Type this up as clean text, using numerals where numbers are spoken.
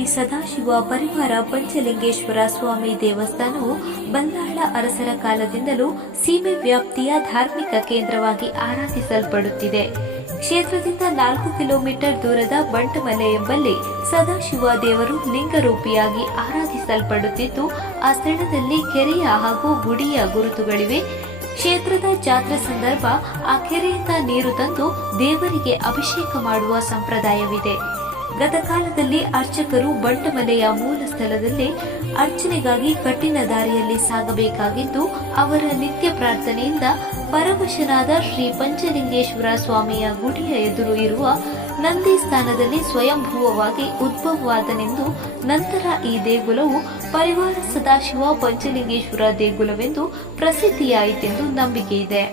ಶ್ರೀ ಸದಾಶಿವ ಪರಿವಾರ ಪಂಚಲಿಂಗೇಶ್ವರ ಸ್ವಾಮಿ ದೇವಸ್ಥಾನವು ಬಲ್ಲಾಳ ಅರಸರ ಕಾಲದಿಂದಲೂ ಸೀಮೆ ವ್ಯಾಪ್ತಿಯ ಧಾರ್ಮಿಕ ಕೇಂದ್ರವಾಗಿ ಆರಾಧಿಸಲ್ಪಡುತ್ತಿದೆ. ಕ್ಷೇತ್ರದಿಂದ 4 ಕಿಲೋಮೀಟರ್ ದೂರದ ಬಂಟಮಲೆ ಎಂಬಲ್ಲಿ ಸದಾಶಿವ ದೇವರು ಲಿಂಗರೂಪಿಯಾಗಿ ಆರಾಧಿಸಲ್ಪಡುತ್ತಿದ್ದು, ಆ ಸ್ಥಳದಲ್ಲಿ ಕೆರೆಯ ಹಾಗೂ ಗುಡಿಯ ಗುರುತುಗಳಿವೆ. ಕ್ಷೇತ್ರದ ಜಾತ್ರೆ ಸಂದರ್ಭ ಆ ಕೆರೆಯಿಂದ ನೀರು ತಂದು ದೇವರಿಗೆ ಅಭಿಷೇಕ ಮಾಡುವ ಸಂಪ್ರದಾಯವಿದೆ. ಗತಕಾಲದಲ್ಲಿ ಅರ್ಚಕರು ಬಂಟಮಲೆಯ ಮೂಲ ಸ್ಥಳದಲ್ಲಿ ಅರ್ಚನೆಗಾಗಿ ಕಠಿಣ ದಾರಿಯಲ್ಲಿ ಸಾಗಬೇಕಾಗಿದ್ದು, ಅವರ ನಿತ್ಯ ಪ್ರಾರ್ಥನೆಯಿಂದ ಪರವಶನಾದ ಶ್ರೀ ಪಂಚಲಿಂಗೇಶ್ವರ ಸ್ವಾಮಿಯ ಗುಡಿಯ ಎದುರು ಇರುವ ನಂದಿ ಸ್ಥಾನದಲ್ಲಿ ಸ್ವಯಂಭೂವವಾಗಿ ಉದ್ಭವವಾದನೆಂದು, ನಂತರ ಈ ದೇಗುಲವು ಪರಿವಾರ ಸದಾಶಿವ ಪಂಚಲಿಂಗೇಶ್ವರ ದೇಗುಲವೆಂದು ಪ್ರಸಿದ್ಧಿಯಾಯಿತೆಂದು ನಂಬಿಕೆ ಇದೆ.